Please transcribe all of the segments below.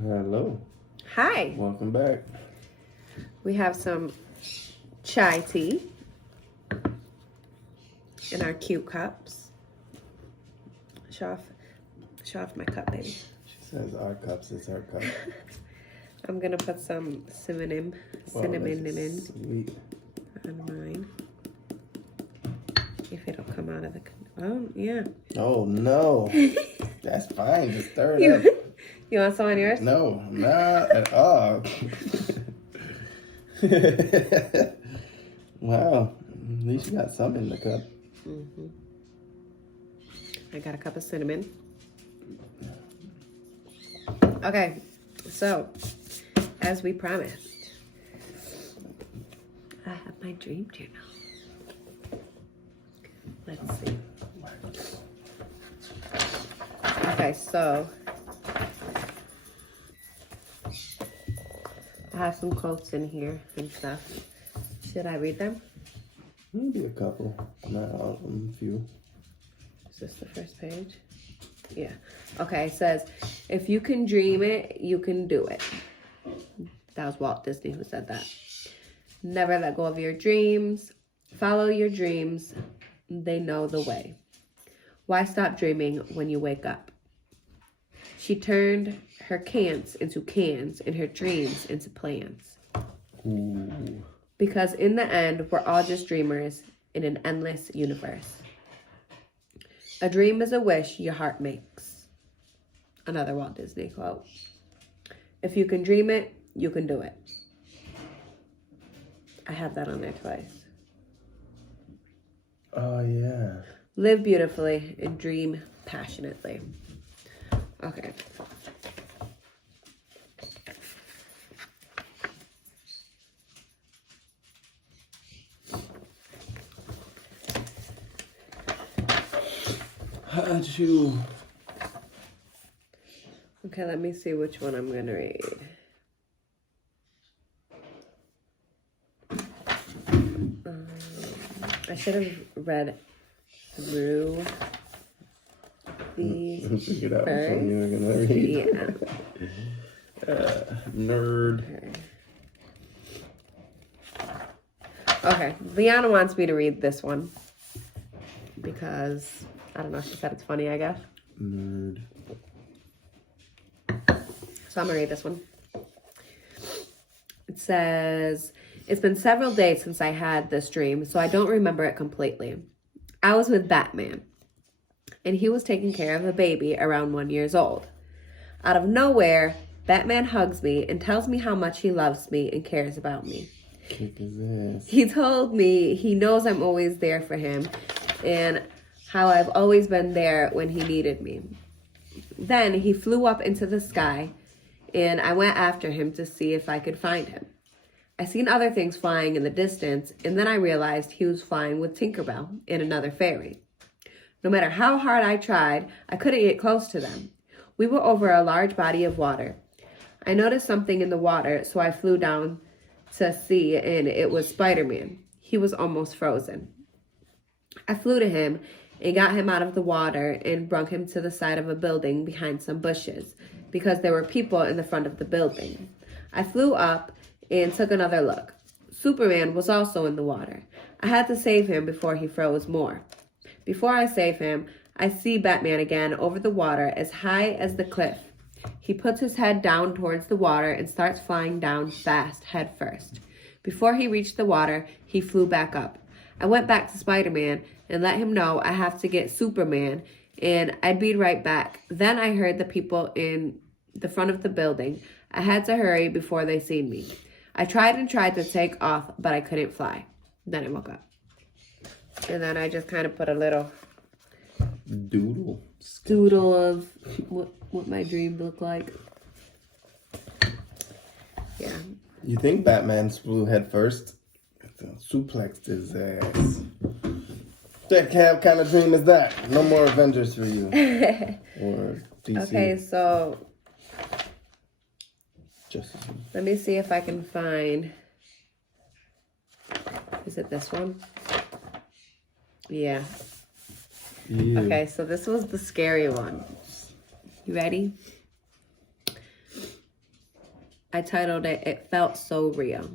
Hello. Hi. Welcome back. We have some chai tea in our cute cups. Show off my cup, baby. She says our cups is her cup. I'm gonna put some cinnamon in Sweet. on mine. If it'll come out of the. Oh yeah. Oh no. That's fine. Just stir it up. You want some on yours? No, not at all. Wow. At least you got some in the cup. I got a cup of cinnamon. Okay, so as we promised, I have my dream journal. Let's see. Okay, so I have some quotes in here and stuff. Should I read them? Maybe a couple. Not all of them. A few. Is this the first page? Yeah. Okay, it says, if you can dream it, you can do it. That was Walt Disney who said that. Never let go of your dreams. Follow your dreams. They know the way. Why stop dreaming when you wake up? She turned her can'ts into cans and her dreams into plans. Ooh. Because in the end, we're all just dreamers in an endless universe. A dream is a wish your heart makes. Another Walt Disney quote. If you can dream it, you can do it. I have that on there twice. Oh yeah. Live beautifully and dream passionately. Okay. Achoo. Okay, let me see which one I'm gonna read. I should have read through the Figured out which first. one you were gonna read. Yeah. Nerd. Okay, Liana wants me to read this one because, I don't know, she said it's funny, I guess. Nerd. So I'm gonna read this one. It says, it's been several days since I had this dream, so I don't remember it completely. I was with Batman, and he was taking care of a baby around 1 year old. Out of nowhere, Batman hugs me and tells me how much he loves me and cares about me. Kick his ass. He told me he knows I'm always there for him and how I've always been there when he needed me. Then he flew up into the sky, and I went after him to see if I could find him. I seen other things flying in the distance, and then I realized he was flying with Tinkerbell and another fairy. No matter how hard I tried, I couldn't get close to them. We were over a large body of water. I noticed something in the water, so I flew down to see, and it was Spider-Man. He was almost frozen. I flew to him and got him out of the water and brought him to the side of a building behind some bushes because there were people in the front of the building. I flew up and took another look. Superman was also in the water. I had to save him before he froze more. Before I save him, I see Batman again over the water as high as the cliff. He puts his head down towards the water and starts flying down fast, head first. Before he reached the water, he flew back up. I went back to Spider-Man and let him know I have to get Superman and I'd be right back. Then I heard the people in the front of the building. I had to hurry before they seen me. I tried to take off, but I couldn't fly. Then I woke up. And then I just kind of put a little doodle of what my dream looked like. Yeah. You think Batman flew head first? Suplexed his ass. What kind of dream is that? No more Avengers for you. Or DC. Okay, so Justice League. let me see if I can find. Is it this one? Yeah. Yeah. Okay, so this was the scary one. You ready? I titled it, It Felt So Real.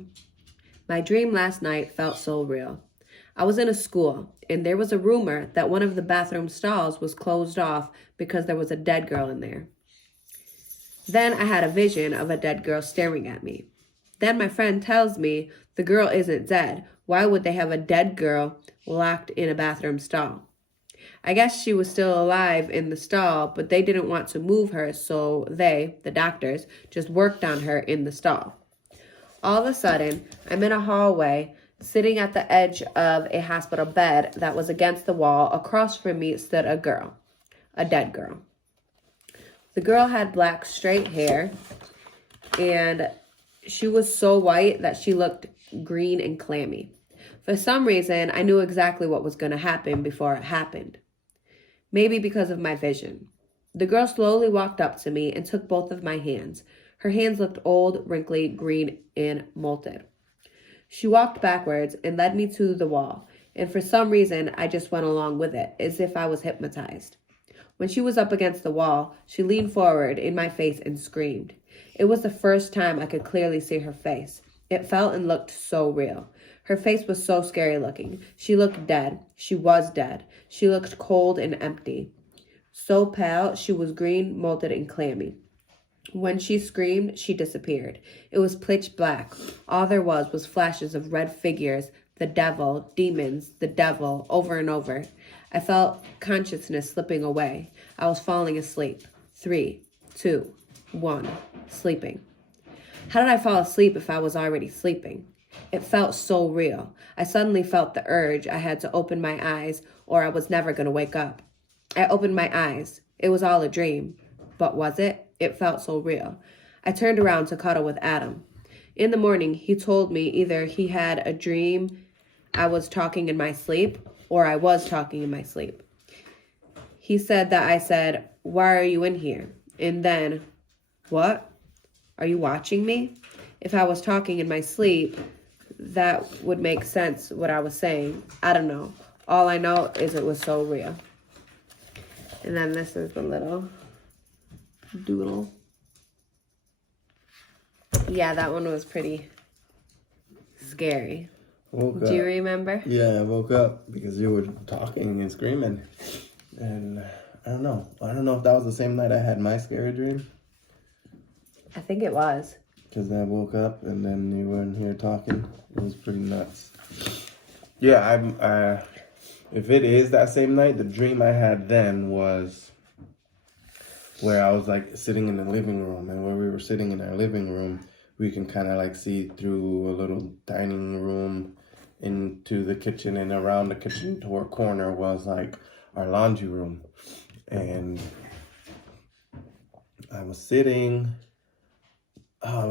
My dream last night felt so real. I was in a school, and there was a rumor that one of the bathroom stalls was closed off because there was a dead girl in there. Then I had a vision of a dead girl staring at me. Then my friend tells me the girl isn't dead. Why would they have a dead girl locked in a bathroom stall? I guess she was still alive in the stall, but they didn't want to move her, so they, the doctors, just worked on her in the stall. All of a sudden, I'm in a hallway, sitting at the edge of a hospital bed that was against the wall. Across from me stood a girl, a dead girl. The girl had black straight hair, and she was so white that she looked green and clammy. For some reason, I knew exactly what was going to happen before it happened. Maybe because of my vision. The girl slowly walked up to me and took both of my hands. Her hands looked old, wrinkly, green, and molted. She walked backwards and led me to the wall, and for some reason, I just went along with it, as if I was hypnotized. When she was up against the wall, she leaned forward in my face and screamed. It was the first time I could clearly see her face. It felt and looked so real. Her face was so scary looking. She looked dead. She was dead. She looked cold and empty. So pale, she was green, molted, and clammy. When she screamed, she disappeared. It was pitch black. All there was flashes of red figures, the devil, demons, the devil, over and over. I felt consciousness slipping away. I was falling asleep. 3, 2, 1, sleeping. How did I fall asleep if I was already sleeping? It felt so real. I suddenly felt the urge I had to open my eyes or I was never going to wake up. I opened my eyes. It was all a dream. But was it? It felt so real. I turned around to cuddle with Adam. In the morning, he told me either he had a dream I was talking in my sleep or I was talking in my sleep. He said that I said, "Why are you in here?" And then, "What? Are you watching me?" If I was talking in my sleep, that would make sense what I was saying. I don't know. All I know is it was so real. And then this is the little doodle. Yeah, that one was pretty scary. Do you remember? Yeah, I woke up because you were talking and screaming. And I don't know. I don't know if that was the same night I had my scary dream. I think it was. Because I woke up and then you were in here talking. It was pretty nuts. Yeah, if it is that same night, the dream I had then was where I was like sitting in the living room, and where we were sitting in our living room, we can kind of like see through a little dining room into the kitchen, and around the kitchen door corner was like our laundry room. And I was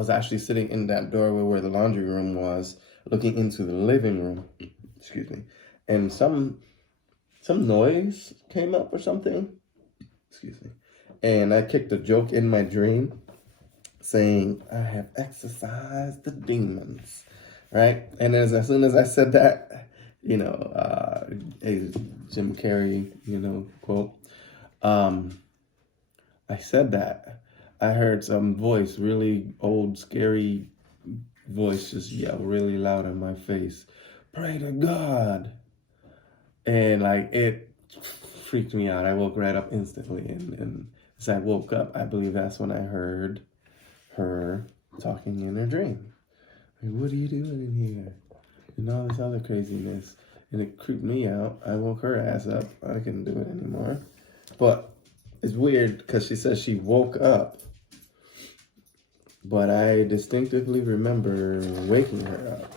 actually sitting in that doorway where the laundry room was, looking into the living room, excuse me, and some noise came up or something, excuse me, and I kicked a joke in my dream saying, "I have exorcised the demons," right? And as soon as I said that, a Jim Carrey, quote, I said that, I heard some voice, really old, scary voice, just yell really loud in my face, "Pray to God." And like, it freaked me out. I woke right up instantly. And as I woke up, I believe that's when I heard her talking in her dream. Like, "What are you doing in here?" And all this other craziness. And it creeped me out. I woke her ass up. I couldn't do it anymore. But it's weird because she says she woke up. But I distinctively remember waking her up.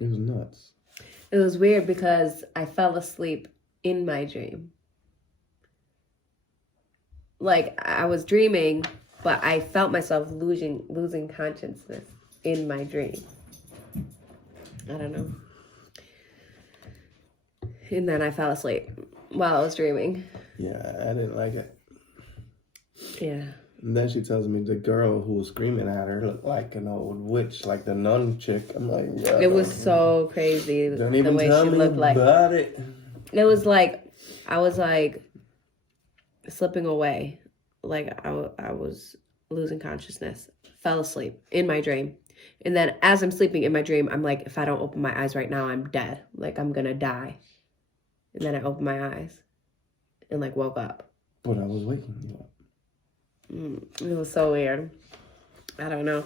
It was nuts. It was weird because I fell asleep in my dream. Like, I was dreaming, but I felt myself losing consciousness in my dream. I don't know. And then I fell asleep while I was dreaming. Yeah, I didn't like it. Yeah. And then she tells me the girl who was screaming at her looked like an old witch, like the nun chick. I'm like, yeah. It was so crazy Don't the even way tell she me looked like. about it. It was like, I was like slipping away. Like I was losing consciousness. Fell asleep in my dream. And then as I'm sleeping in my dream, I'm like, if I don't open my eyes right now, I'm dead. Like, I'm going to die. And then I opened my eyes and, like, woke up. But I was waking you up. It was so weird. I don't know.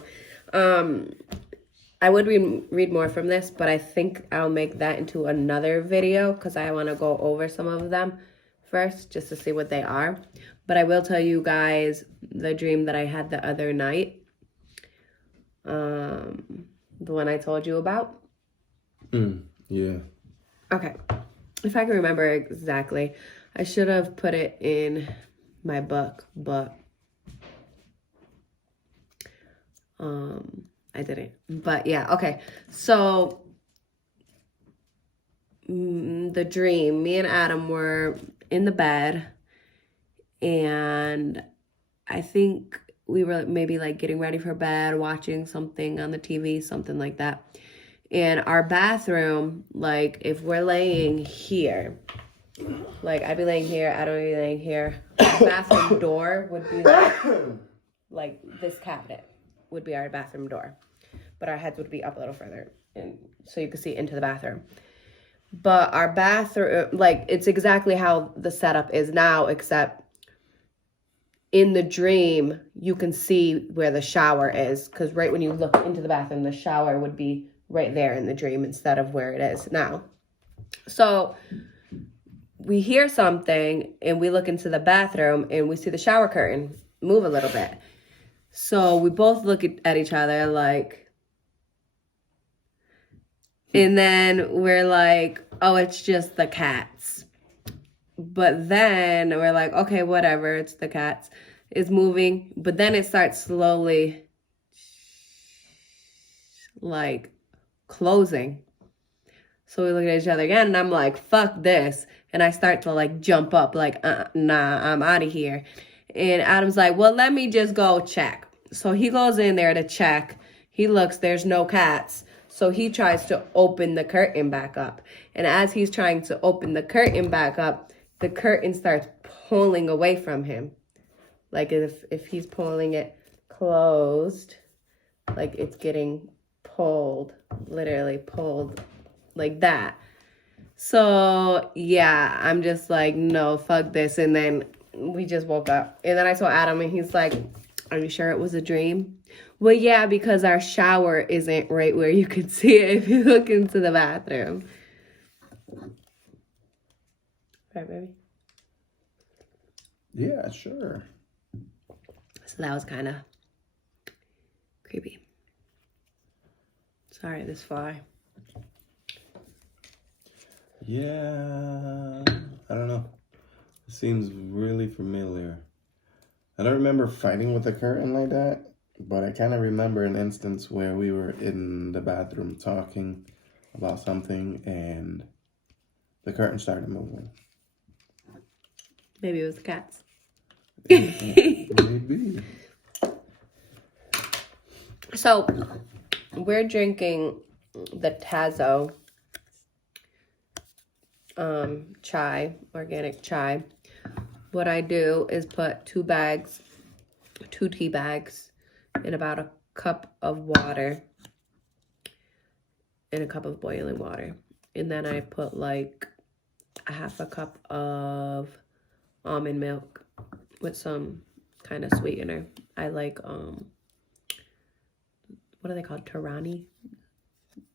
I would read more from this, but I think I'll make that into another video because I want to go over some of them first just to see what they are. But I will tell you guys the dream that I had the other night. The one I told you about. Yeah. Okay. If I can remember exactly, I should have put it in my book, but I didn't. But yeah, okay. So the dream, me and Adam were in the bed, and I think we were maybe like getting ready for bed, watching something on the TV, something like that. And our bathroom, like if we're laying here, like I'd be laying here, Adam would be laying here. Our bathroom door would be like this cabinet would be our bathroom door. But our heads would be up a little further, and so you could see into the bathroom. But our bathroom, like it's exactly how the setup is now, except in the dream, you can see where the shower is. Because right when you look into the bathroom, the shower would be right there in the dream instead of where it is now. So we hear something and we look into the bathroom and we see the shower curtain move a little bit. So we both look at each other like, and then we're like, oh, it's just the cats. But then we're like, okay, whatever, it's the cats. It's moving. But then it starts slowly like closing. So we look at each other again and I'm like, fuck this. And I start to like jump up like, nah, I'm out of here. And Adam's like, well, let me just go check. So he goes in there to check. He looks, there's no cats. So he tries to open the curtain back up. And as he's trying to open the curtain back up, the curtain starts pulling away from him. Like if he's pulling it closed, like it's getting pulled, literally pulled like that. So yeah, I'm just like, no, fuck this. And then we just woke up. And then I saw Adam and he's like, are you sure it was a dream? Well, yeah, because our shower isn't right where you can see it if you look into the bathroom. Right, baby? Yeah, sure. So that was kind of creepy. Sorry, this fly. Yeah, I don't know. It seems really familiar. I don't remember fighting with the curtain like that, but I kind of remember an instance where we were in the bathroom talking about something and the curtain started moving. Maybe it was the cats. Maybe. So, we're drinking the Tazo chai, organic chai. What I do is put 2 tea bags, in about a cup of water, in a cup of boiling water. And then I put like a half a cup of almond milk with some kind of sweetener. I like, what are they called? Tarani?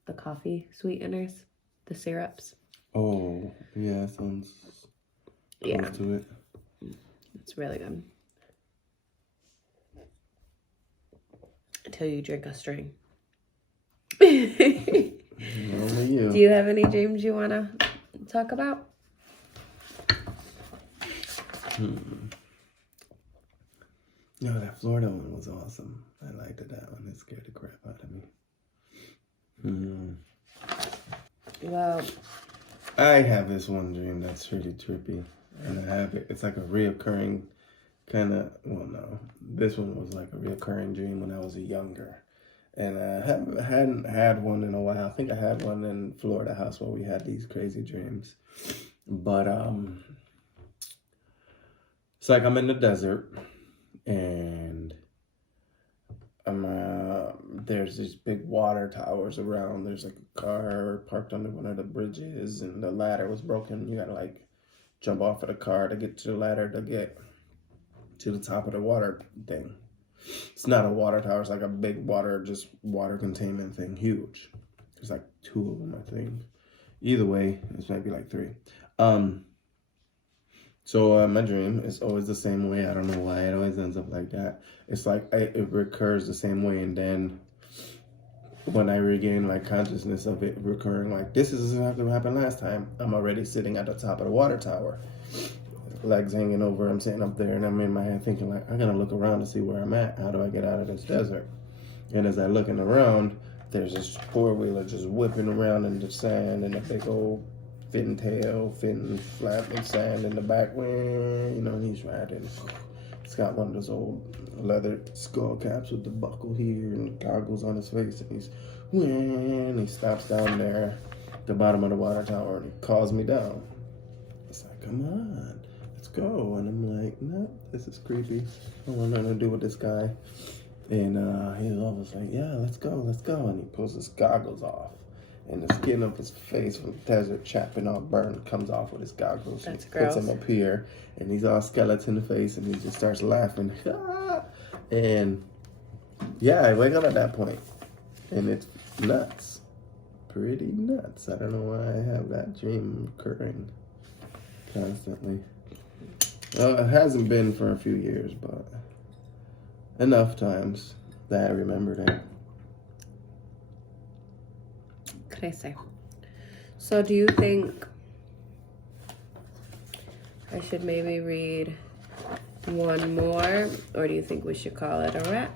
The coffee sweeteners, the syrups. Oh, yeah, sounds close to it. It's really good. Until you drink a string. Only you. Do you have any dreams you want to talk about? No, that Florida one was awesome. I liked it, that one. It scared the crap out of me. Well, I have this one dream that's really trippy. And I have it. It's like a reoccurring kind of, well, no. This one was like a reoccurring dream when I was younger. And I hadn't had one in a while. I think I had one in Florida house where we had these crazy dreams. But it's like I'm in the desert, and there's these big water towers around. There's like a car parked under one of the bridges, and the ladder was broken. You gotta like jump off of the car to get to the ladder to get to the top of the water thing. It's not a water tower. It's like a big water containment thing, huge. There's like 2 of them, I think. Either way, this might be like 3. So my dream is always the same way. I don't know why it always ends up like that. It's like it recurs the same way, and then when I regain my consciousness of it recurring, like this is exactly what happened last time. I'm already sitting at the top of the water tower, legs hanging over. I'm sitting up there, and I'm in my head thinking like, I gotta look around to see where I'm at. How do I get out of this desert? And as I'm looking around, there's this 4-wheeler just whipping around in the sand, and a big old fin tail, fin flapping sand in the back. And he's riding. He's got one of those old leather skull caps with the buckle here and goggles on his face, and he stops down there at the bottom of the water tower, and he calls me down. He's like, come on, let's go. And I'm like, no, this is creepy. I don't want nothing to do with this guy. And he's always like, yeah, let's go. And he pulls his goggles off. And the skin of his face from the desert chapping all burned comes off with his goggles. That's and gross. puts him up here. And he's all skeleton face, and he just starts laughing. And yeah, I wake up at that point. And it's nuts. Pretty nuts. I don't know why I have that dream occurring constantly. Well, it hasn't been for a few years, but enough times that I remembered it. Crazy. So do you think I should maybe read one more, or do you think we should call it a wrap?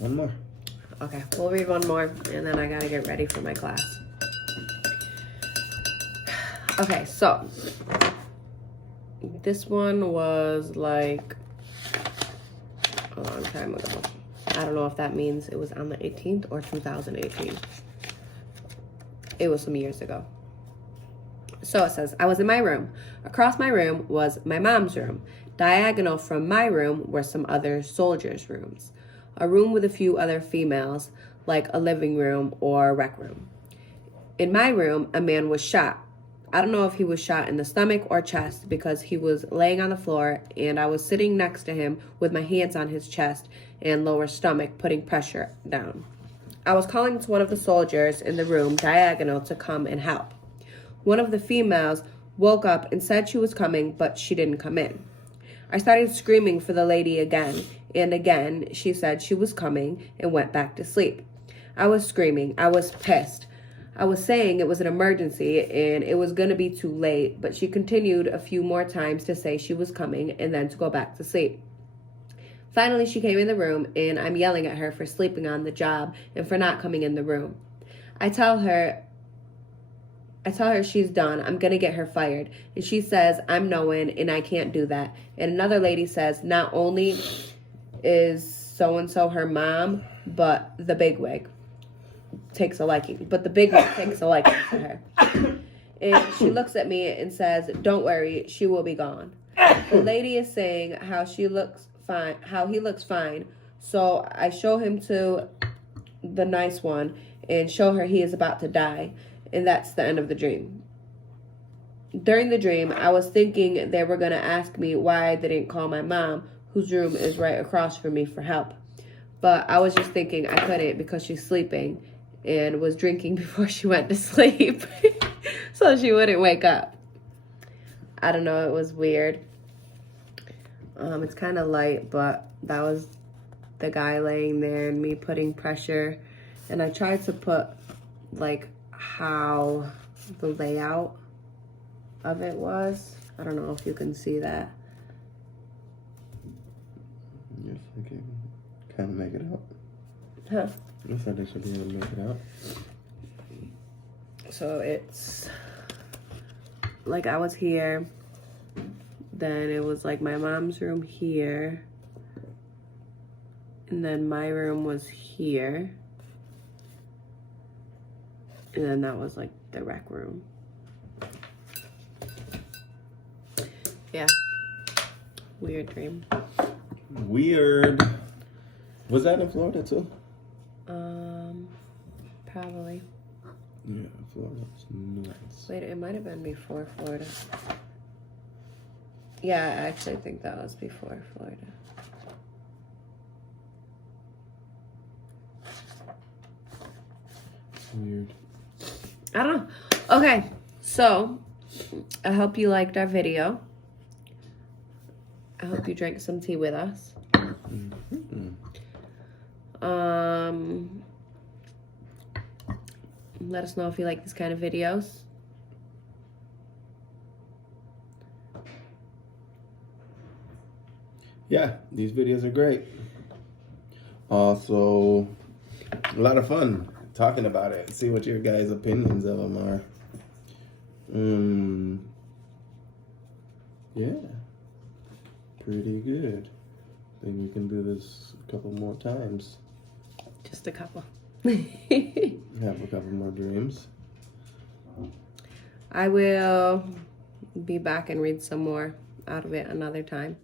One more. Okay, we'll read one more, and then I gotta get ready for my class. Okay, so this one was like a long time ago. I don't know if that means it was on the 18th or 2018. It was some years ago. So it says, I was in my room. Across my room was my mom's room. Diagonal from my room were some other soldiers' rooms. A room with a few other females, like a living room or a rec room. In my room, a man was shot. I don't know if he was shot in the stomach or chest because he was laying on the floor and I was sitting next to him with my hands on his chest and lower stomach, putting pressure down. I was calling to one of the soldiers in the room diagonal to come and help. One of the females woke up and said she was coming, but she didn't come in. I started screaming for the lady again, and again she said she was coming and went back to sleep. I was screaming. I was pissed. I was saying it was an emergency and it was going to be too late, but she continued a few more times to say she was coming and then to go back to sleep. Finally, she came in the room, and I'm yelling at her for sleeping on the job and for not coming in the room. I tell her she's done. I'm going to get her fired. And she says, I'm knowing, and I can't do that. And another lady says, not only is so-and-so her mom, but the bigwig takes a liking. But the bigwig takes a liking to her. And she looks at me and says, don't worry, she will be gone. The lady is saying how he looks fine. So I show him to the nice one and show her he is about to die. And that's the end of the dream. During the dream, I was thinking they were going to ask me why I didn't call my mom, whose room is right across from me, for help. But I was just thinking I couldn't because she's sleeping and was drinking before she went to sleep. So she wouldn't wake up. I don't know, it was weird. It's kind of light, but that was the guy laying there and me putting pressure. And I tried to put like how the layout of it was. I don't know if you can see that. Yes, I can kind of make it out. Huh? I said I should be able to make it out. So it's like I was here. Then it was like my mom's room here. And then my room was here. And then that was like the rec room. Yeah. Weird dream. Weird. Was that in Florida too? Probably. Yeah, Florida's nuts. Wait, it might have been before Florida. Yeah, I actually think that was before Florida. Weird. I don't know. Okay, so I hope you liked our video. I hope you drank some tea with us. Let us know if you like these kind of videos. Yeah, these videos are great. Also, a lot of fun talking about it. See what your guys' opinions of them are. Yeah, pretty good. I think we can do this a couple more times. Just a couple. Have a couple more dreams. I will be back and read some more out of it another time.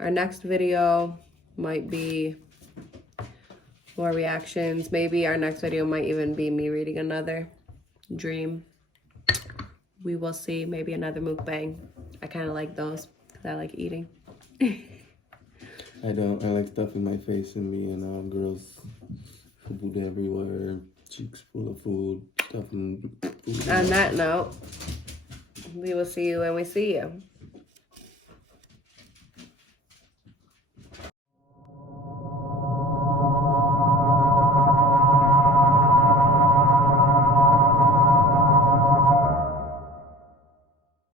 Our next video might be more reactions. Maybe our next video might even be me reading another dream. We will see. Maybe another mukbang. I kind of like those because I like eating. I don't. I like stuff in my face and me and all girls. Food everywhere. Cheeks full of food. Stuff and food. On that note, we will see you when we see you.